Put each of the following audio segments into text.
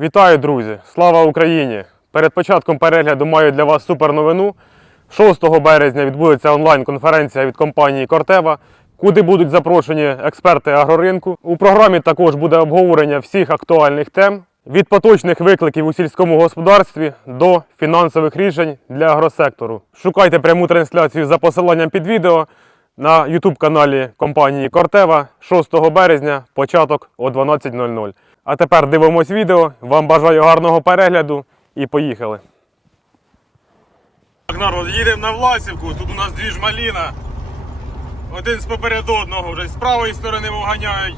Вітаю, друзі! Слава Україні! Перед початком перегляду маю для вас супер новину. 6 березня відбудеться онлайн-конференція від компанії Кортева, куди будуть запрошені експерти агроринку. У програмі також буде обговорення всіх актуальних тем від поточних викликів у сільському господарстві до фінансових рішень для агросектору. Шукайте пряму трансляцію за посиланням під відео на YouTube каналі компанії Кортева 6 березня, початок о 12.00. А тепер дивимось відео. Вам бажаю гарного перегляду і поїхали. Так, народ, їдемо на Власівку. Тут у нас дві ж маліна. Один з поперед одного вже з правої сторони обганяють.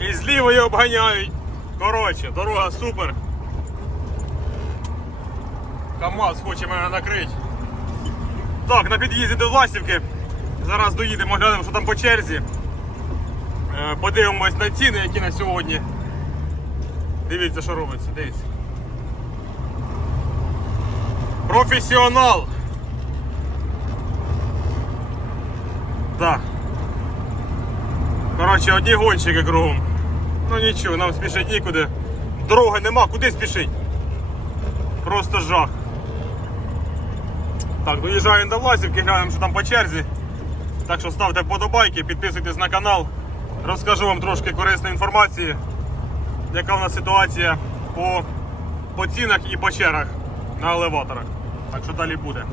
І з лівої обганяють. Коротше, дорога супер. КАМАЗ хоче мене накрити. Так, на під'їзді до Власівки. Зараз доїдемо, глянемо, що там по черзі. Е, Подивимось на ціни, які на сьогодні. Дивіться, що робиться, дивіться. Професіонал. Так. Коротше, одні гонщики кругом. Ну нічого, нам спішить нікуди. Дороги нема, куди спішить? Просто жах. Так, доїжджаємо до Власівки, глянемо, що там по черзі. Так що ставте вподобайки, підписуйтесь на канал. Розкажу вам трошки корисної інформації, яка в нас ситуація по, по цінах і по чергах на елеваторах. Так що далі буде.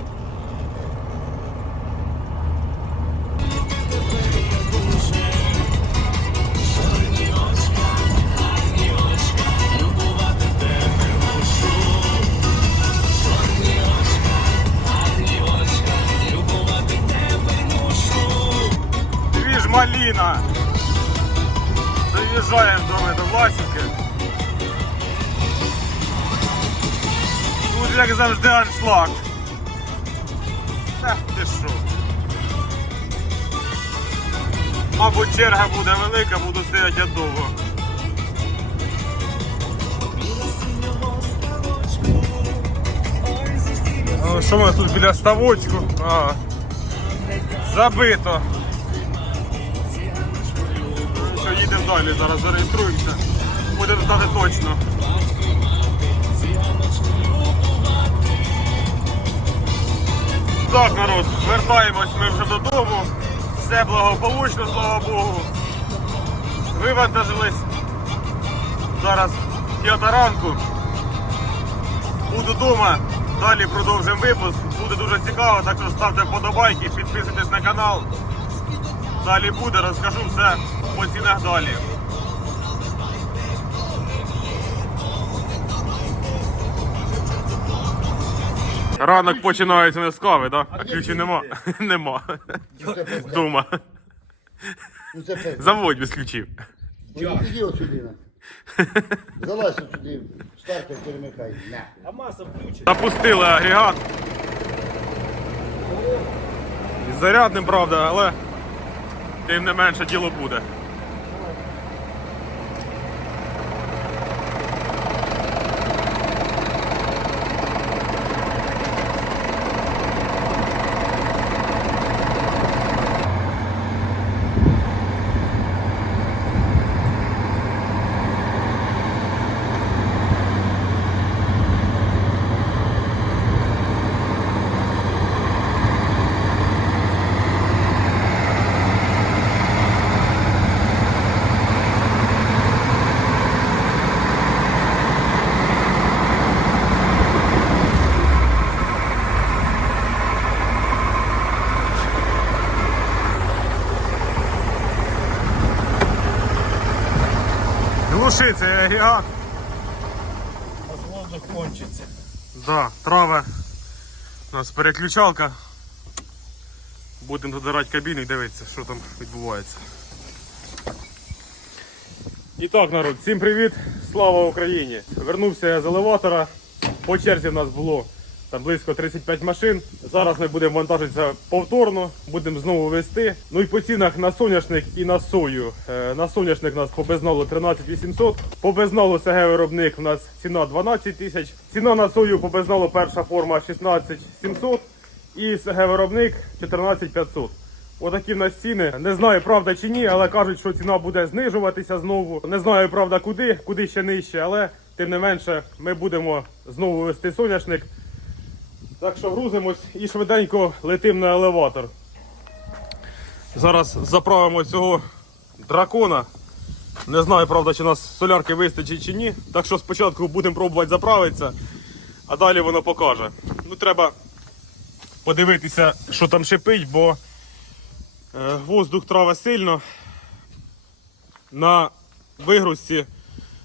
Аншлаг. Та ти що? Мабуть, черга буде велика, буду стояти я довго. Що нас тут біля ставочку? А, забито. Що, їдемо далі, зараз зареєструємося. Будемо знати точно. Так, народ, вертаємось ми вже додому. Все благополучно, слава Богу. Вивантажились. Зараз п'ята ранку. Буду вдома. Далі продовжимо випуск. Буде дуже цікаво, так що ставте вподобайки, підписуйтесь на канал. Далі буде, розкажу все по цінах далі. Ранок починається не з кави, так? А ключів нема. Нема. Ну це пизда. Заводь без ключів. Ну, Іди от сюди. на. Залазь от сюди, стартер перемикай. На. Запустили агрегат. Із зарядним, правда, але тим не менше діло буде. Глуши цей агрегат. Воздух кончится. Да, трава. У нас переключалка. Будемо додирати кабіну і дивитися, що там відбувається. І так, народ, всім привіт! Слава Україні! Вернувся я з елеватора. По черзі в нас було там близько 35 машин. Зараз ми будемо вантажитися повторно, будемо знову вести. Ну і по цінах на соняшник і на сою. Е, На соняшник у нас по безналу 13 800, по безналу СГ виробник у нас ціна 12 тисяч. Ціна на сою по безналу перша форма 16 700 і СГ виробник 14 500. Отакі в нас ціни. Не знаю, правда чи ні, але кажуть, що ціна буде знижуватися знову. Не знаю, правда, куди, куди ще нижче, але тим не менше, ми будемо знову вести соняшник. Так що грузимось і швиденько летимо на елеватор. Зараз заправимо цього дракона. Не знаю, правда, чи нас солярки вистачить чи ні. Так що спочатку будемо пробувати заправитися, а далі воно покаже. Ну, треба подивитися, що там шипить, бо е, воздух траве сильно. На вигрузці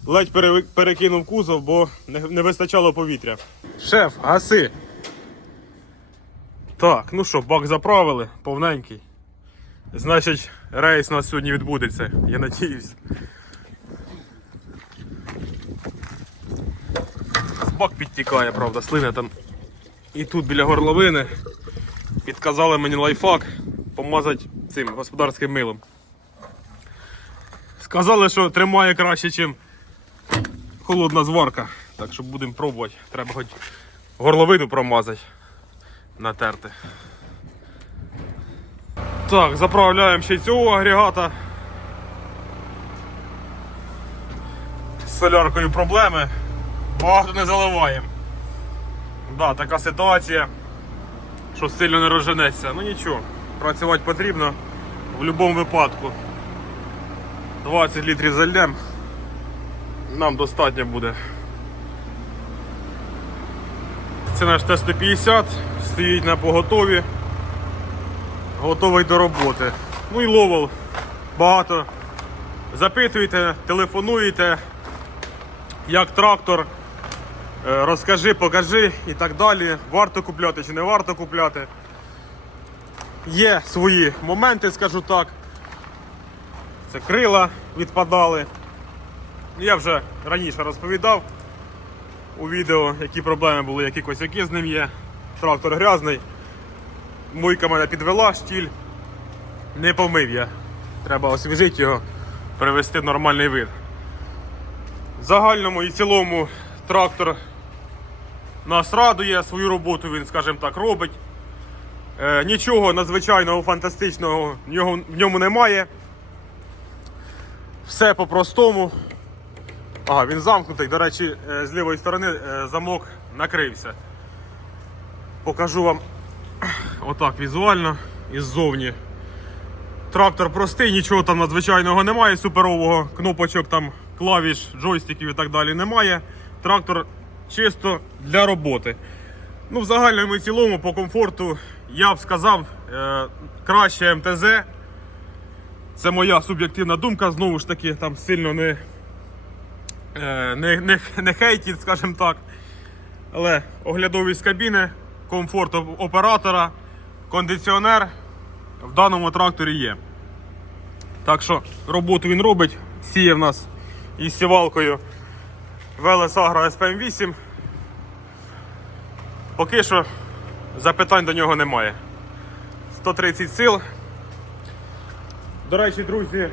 ледь перекинув кузов, бо не, не вистачало повітря. Шеф, гаси. Так, ну що, бак заправили, повненький. Значить, рейс у нас сьогодні відбудеться, я надіюсь. Бак підтікає, правда, слине там. І тут біля горловини підказали мені лайфхак помазати цим господарським милом. Сказали, що тримає краще, ніж холодна зварка. Так що будемо пробувати. Треба хоч горловину промазати, натерти. Так, заправляємо ще цього агрегата. З соляркою проблеми. Багато не заливаємо. Да, така ситуація, що сильно не розженеться. Ну нічого, працювати потрібно в будь-якому випадку. 20 літрів зальдем. Нам достатньо буде. Це наш Т-150, стоїть на поготові готовий до роботи. Ну і ловол. Багато запитуєте, телефонуєте, як трактор, е, розкажи, покажи і так далі. Варто купляти чи не варто купляти. Є свої моменти, скажу так. Це крила відпадали. Я вже раніше розповідав у відео, які проблеми були, які косяки з ним є. Трактор грязний. Мойка мене підвела, штіль. Не помив я. Треба освіжити його, привести в нормальний вид. В загальному і цілому трактор нас радує, свою роботу він, скажімо так, робить. Е, нічого надзвичайного, фантастичного в ньому немає. Все по-простому. Ага, він замкнутий. До речі, е, з лівої сторони е, замок накрився. Покажу вам Отак візуально іззовні. Трактор простий, нічого там надзвичайного немає, суперового, кнопочок, там, клавіш, джойстиків і так далі немає. Трактор чисто для роботи. Ну, в загальному і цілому по комфорту я б сказав е, краще МТЗ. Це моя суб'єктивна думка, знову ж таки, там сильно не, не, не, не хейтіть, скажімо так. Але оглядовість кабіни, комфорт оператора, кондиціонер в даному тракторі є. Так що роботу він робить, сіє в нас із сівалкою Велес Агро SPM8. Поки що запитань до нього немає. 130 сил. До речі, друзі, е,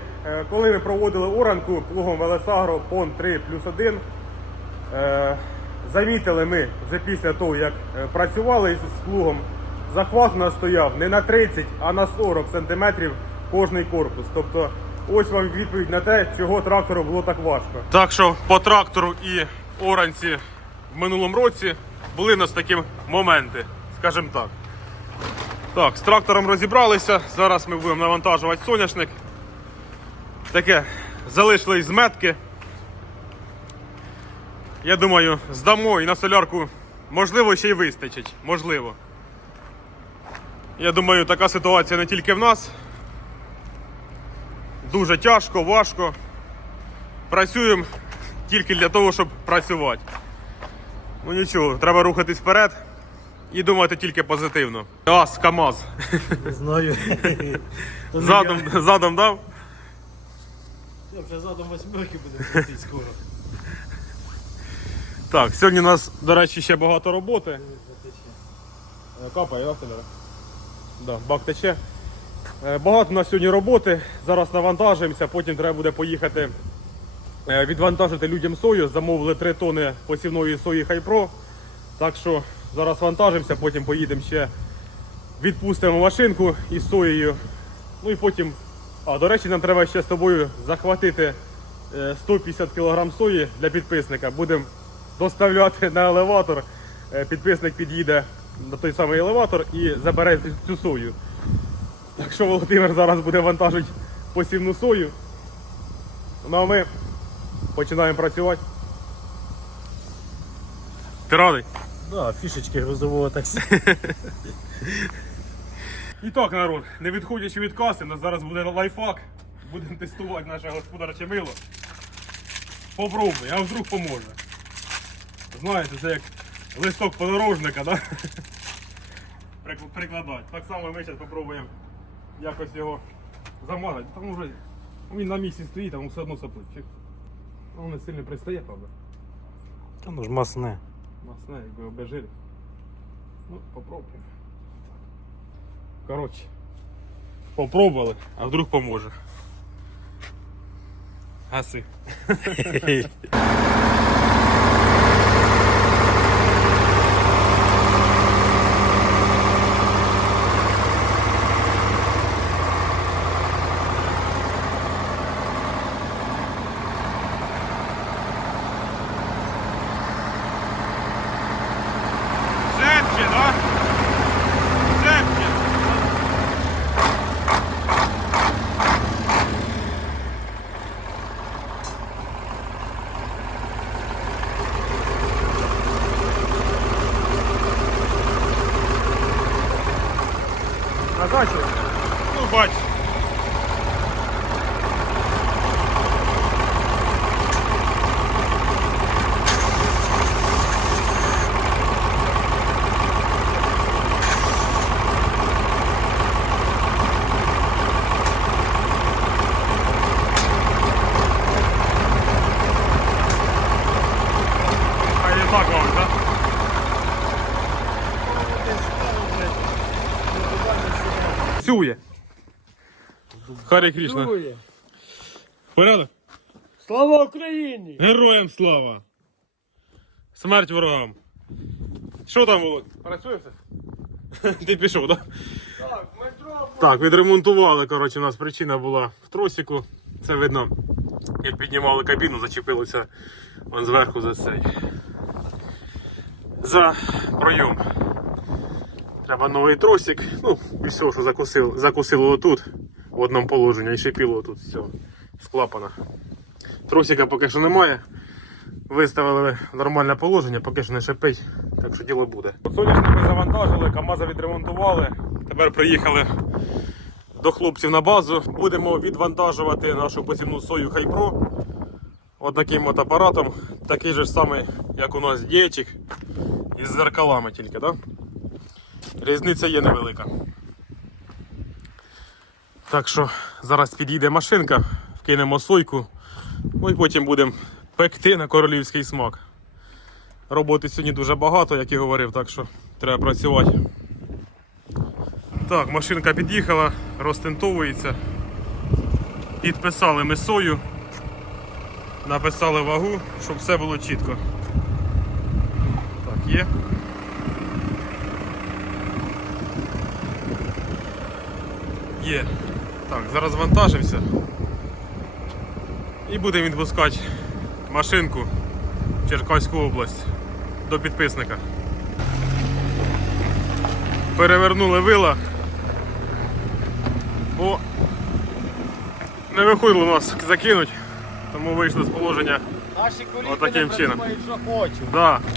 коли ми проводили оранку плугом Велесагро PON 3 плюс 1, Е, Замітили ми вже після того, як е, працювали з плугом, захват у нас стояв не на 30, а на 40 см кожний корпус. Тобто ось вам відповідь на те, чого трактору було так важко. Так що по трактору і оранці в минулому році були у нас такі моменти, скажімо так. Так, з трактором розібралися. Зараз ми будемо навантажувати соняшник. Таке залишились зметки. Я думаю, здамо і на солярку можливо ще й вистачить. Можливо. Я думаю, така ситуація не тільки в нас. Дуже тяжко, важко. Працюємо тільки для того, щоб працювати. Ну нічого, треба рухатись вперед і думати тільки позитивно. АЗ, КАМАЗ. Не знаю. Задом, задом дав. Я. Я вже задом восьмерки буде крутити скоро. Так, сьогодні у нас, до речі, ще багато роботи. Е, Капає, да, в? Да, бак тече. Е, Багато у нас сьогодні роботи. Зараз навантажуємося, потім треба буде поїхати е, відвантажити людям сою. Замовили 3 тони посівної сої Хайпро. Так що зараз вантажимося, потім поїдемо ще відпустимо машинку із соєю. Ну і потім. А, до речі, нам треба ще з тобою захватити е, 150 кг сої для підписника. Будемо доставляти на елеватор. Е, Підписник під'їде на той самий елеватор і забере цю- цю сою. Так що Володимир зараз буде вантажити посівну сою. Ну а ми починаємо працювати. Ти радий? Да, фішечки грузового таксі. І так, народ, не відходячи від каси, у нас зараз буде лайфхак. Будемо тестувати наше господарче мило. Попробуй, а вдруг поможе. Знаєте, це як листок подорожника, да? Прикладати. Так само ми зараз спробуємо якось його замазати. Там уже він на місці стоїть, там все одно. Чик. Ну, Воно не сильно пристає, правда. Та ну ж масне. Масне, якби обезжирить. Ну, попробуємо. Коротше. Попробували, а вдруг поможе. Гаси. Накачує? Ну, бач. А не так вам, да? Цює. Харі Крішна. Порядок? Слава Україні! Героям слава! Смерть ворогам! Що там, Володь? Працює все? Ти пішов, так? Так, метро. Так, відремонтували. Коротше, у нас причина була в тросіку. Це видно, як піднімали кабіну, зачепилося вон зверху за цей. За пройом. Треба новий тросик. Ну, і все, що закусило, закусило отут, в одному положенні, і шипіло отут з цього, з клапана. Тросика поки що немає. Виставили нормальне положення, поки що не шипить, так що діло буде. Соняшник ми завантажили, КАМАЗа відремонтували. Тепер приїхали до хлопців на базу. Будемо відвантажувати нашу посівну сою Хайпро. От таким от апаратом. Такий же самий, як у нас діячик. Із зеркалами тільки, так? Різниця є невелика. Так що зараз підійде машинка, вкинемо сойку, ну і потім будемо пекти на королівський смак. Роботи сьогодні дуже багато, як і говорив, так що треба працювати. Так, машинка під'їхала, розтентовується. Підписали ми сою, написали вагу, щоб все було чітко. Так, є. Є. Так, зараз вантажимося. І будемо відпускати машинку в Черкаську область до підписника. Перевернули вила, бо не виходило у нас закинуть, тому вийшли з положення. Наші коліки Отаким не чином. що хочуть. Да.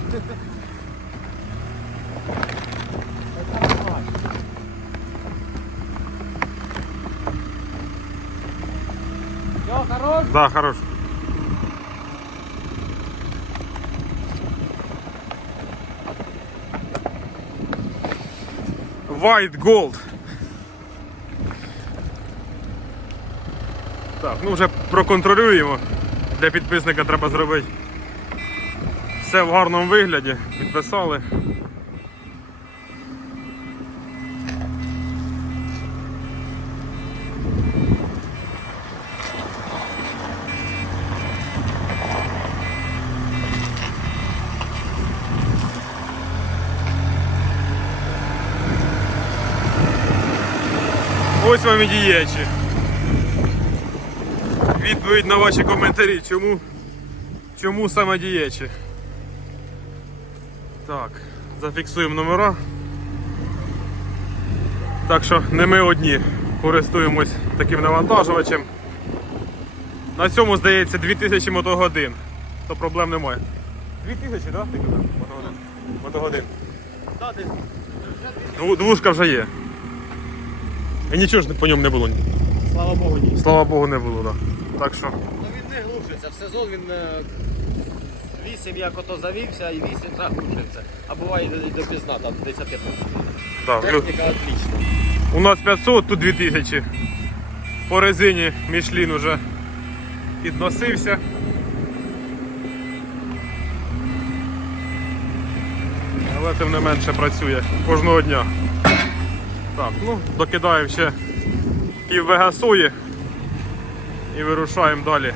Все, хорош? Да, хорош. White Gold. Так, ну вже проконтролюємо. Для підписника треба зробити все в гарному вигляді. Підписали. Ось вам і діячі. відповідь на ваші коментарі, чому, чому саме дієчі. Так, зафіксуємо номера. Так що не ми одні користуємось таким навантажувачем. На цьому здається 2000 мотогодин. То проблем немає. 2000, так? Да? Мотогодин. Мотогодин. Двушка вже є. І нічого ж по ньому не було. Слава Богу, ні. Слава Богу, не було, так. Да. Так що. Ну він не глушиться. В сезон він е, 8 як ото завівся і 8 заглушиться. А буває і до пізна, там 10 15 Техніка отлічна. У нас 500, тут 2000. По резині Мішлін уже підносився. Але тим не менше працює кожного дня. Так, ну, докидаємо ще пів вегасує і вирушаємо далі.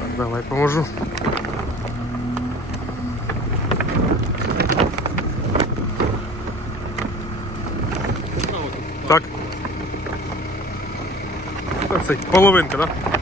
Так, давай поможу. Так. Оце половинка, так?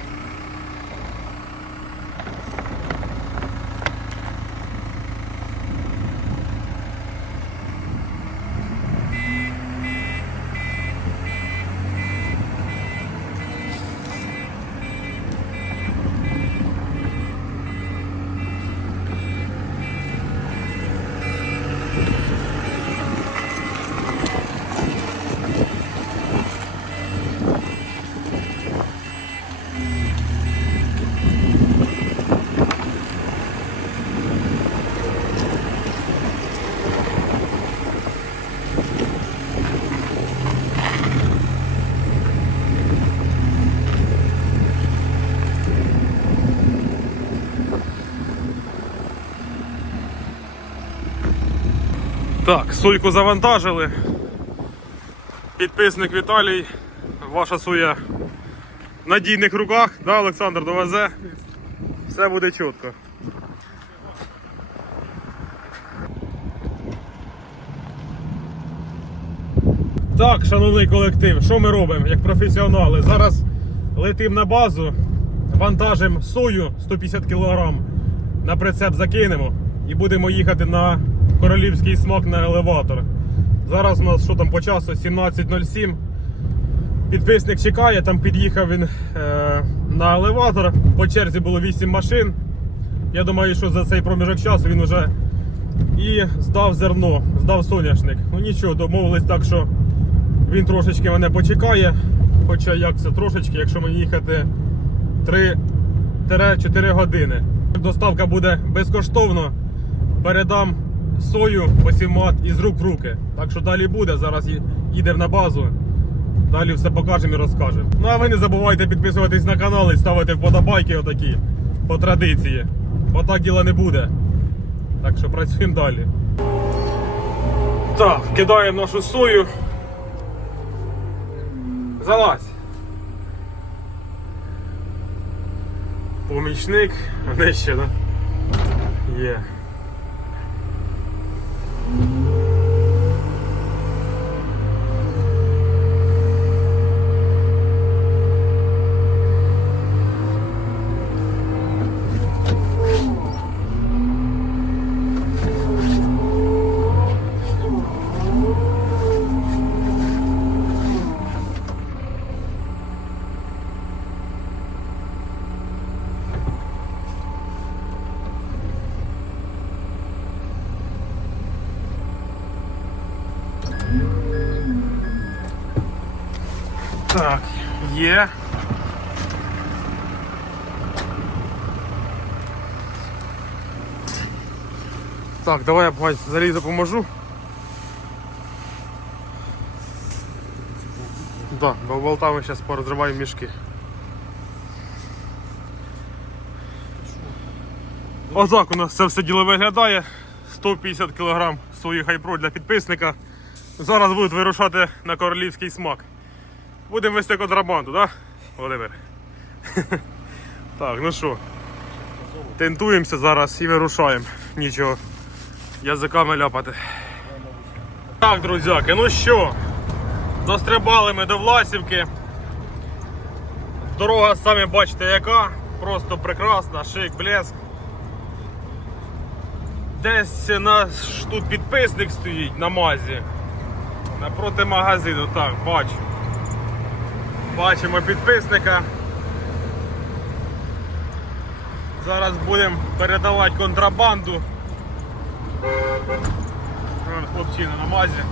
Так, сойку завантажили. Підписник Віталій, ваша суя в надійних руках, да, Олександр довезе. Все буде чітко. Так, шановний колектив, що ми робимо як професіонали? Зараз летимо на базу, вантажимо сою 150 кг на прицеп закинемо і будемо їхати на королівський смак на елеватор. Зараз у нас що там по часу 17.07. Підписник чекає, там під'їхав він е, на елеватор. По черзі було 8 машин. Я думаю, що за цей проміжок часу він вже і здав зерно, здав соняшник. Ну нічого, домовились так, що він трошечки мене почекає. Хоча як це трошечки, якщо мені їхати 3-4 години. Доставка буде безкоштовно. Передам сою посівмат із рук в руки. Так що далі буде. Зараз їдемо на базу. Далі все покажемо і розкажемо. Ну а ви не забувайте підписуватись на канал і ставити вподобайки отакі по традиції. Бо так діла не буде. Так що працюємо далі. Так, кидаємо нашу сою. Залазь. Помічник нижче, да? Є. Так, Так, давай я бать, залізу поможу. Да, бо болтами зараз порозриваємо мішки. Отак у нас це все діло виглядає. 150 кг свої хайпро для підписника. Зараз будуть вирушати на королівський смак. Будемо вести контрабанду, так? Да? Володимир? Так, ну що? Тентуємося зараз і вирушаємо. Нічого. Язиками ляпати. Так, друзяки, ну що? Дострибали ми до Власівки. Дорога, самі бачите, яка. Просто прекрасна, шик, блеск. Десь наш тут підписник стоїть на мазі. Напроти магазину, так, бачу. Бачимо підписника. Зараз будемо передавати контрабанду. Хлопчина на мазі.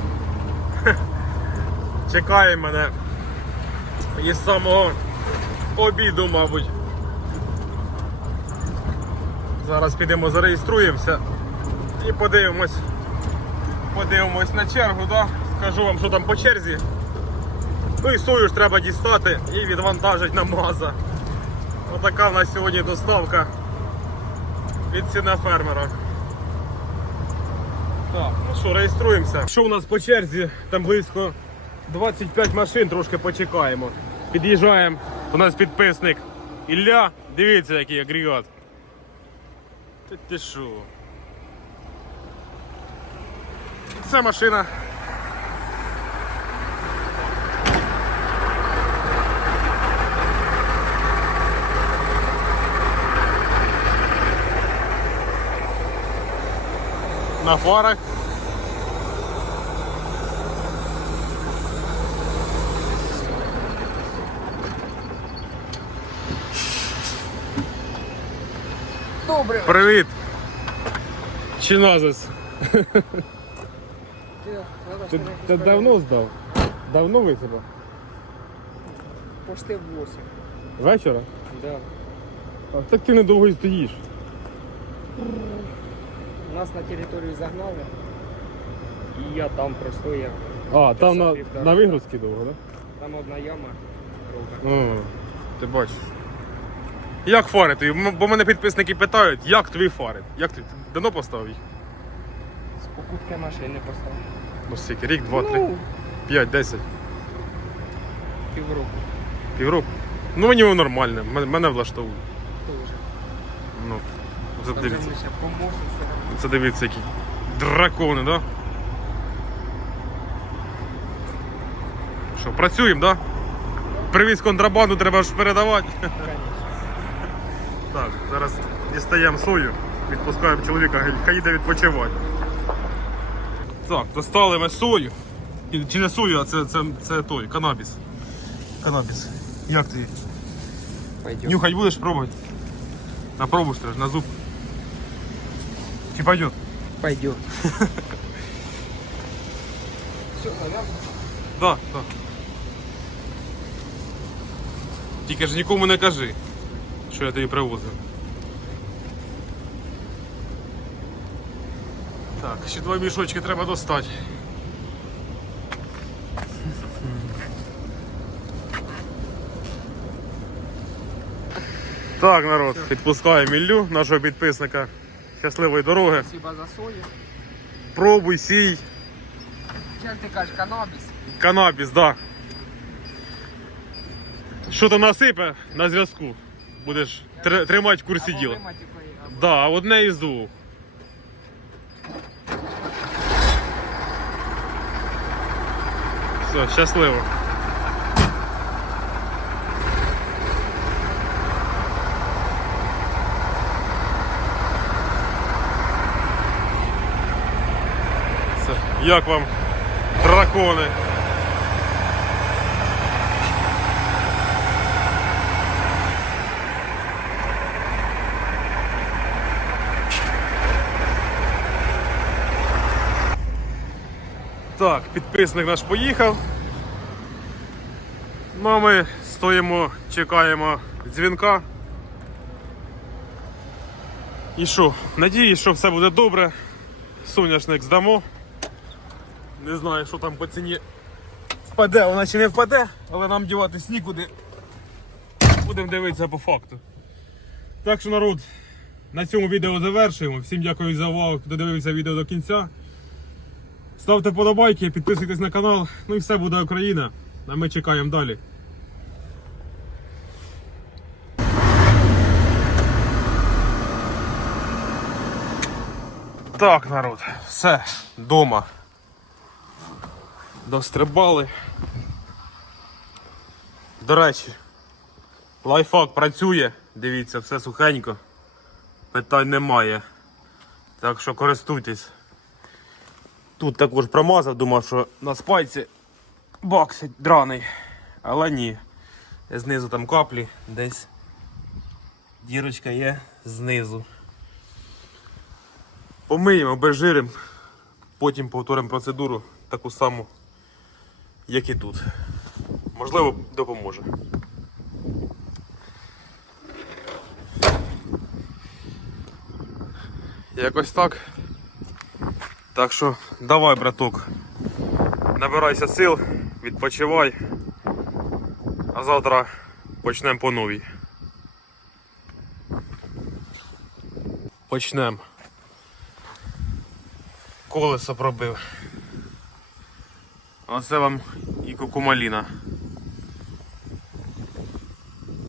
Чекає мене із самого обіду, мабуть. Зараз підемо зареєструємося і подивимось. Подивимось на чергу, да? скажу вам, що там по черзі. Ну і сою ж треба дістати і відвантажити на маза. Отака в нас сьогодні доставка від ціна фермера. Так, ну що, реєструємося. Що у нас по черзі? Там близько 25 машин, трошки почекаємо. Під'їжджаємо. У нас підписник Ілля. Дивіться, який агрегат. Та ти що? Це машина. На фарах. Добре. Привіт! Чиназис. Ти, ти давно здав? Давно висипав? Пошти в 8. Вечора? Да. Так ти недовго і стоїш. Нас на територію загнали. І я там простояв. А, там на, півтора. на вигрузки довго, так? Там одна яма круга. О, ти бачиш. Як фарити? М- Бо мене підписники питають, як тобі фарить? Як ти? Ти давно поставив їх? З покупки машини поставив. Ну скільки? Рік, два, три, Ну, п'ять, десять, півроку півроку. Ну мені воно нормально, мене, мене влаштовує. теж. Ну, це Там же дивіться. ми ще все равно. Це дивіться, які дракони, да? Що, працюємо, да? Привіз контрабанду, треба ж передавати. Так, зараз дістаємо сою, відпускаємо чоловіка, хай- йде відпочивати. Так, достали ми сою. Чи- не сою, а це, це, це той, канабіс. Канабіс. Як ти? Пойдем. Нюхать будеш пробувати? На пробу ж на зуб. Чи пойдет? Пойдем. Все, зав'язано? Так, так. Тільки ж нікому не кажи, що я тобі привозив. Так, ще два мішочки треба достати. Так, народ, відпускаємо Іллю, нашого підписника. Щасливої дороги. Спасибо за сою. Пробуй, сій. Як ти кажеш, канабіс? Канабіс, да. Що то насипе на зв'язку. Будеш тр- тримати в курсі Або діла. якої, Да, одне із двох. Все, щасливо. Все. Як вам дракони? Так, підписник наш поїхав. Ну а ми стоїмо, чекаємо дзвінка. І що? Надіюсь, що все буде добре. Соняшник здамо. Не знаю, що там по ціні впаде, вона чи не впаде, але нам діватись нікуди. Будемо дивитися по факту. Так що народ, на цьому відео завершуємо. Всім дякую за увагу, хто дивився відео до кінця. Ставте подобайки, підписуйтесь на канал. Ну і все буде Україна. А ми чекаємо далі. Так, народ, все, дома. Дострибали. До речі, лайфхак працює, дивіться, все сухенько. Питань немає. Так що користуйтесь. Тут також промазав, думав, що на спайці боксить драний. Але ні. Знизу там каплі, десь дірочка є знизу. Помиємо, обезжиримо, потім повторимо процедуру таку саму, як і тут. Можливо, допоможе. Якось так. Так що давай, браток. Набирайся сил, відпочивай. А завтра почнемо по новій. Почнемо. Колесо пробив. Оце вам і кукумаліна.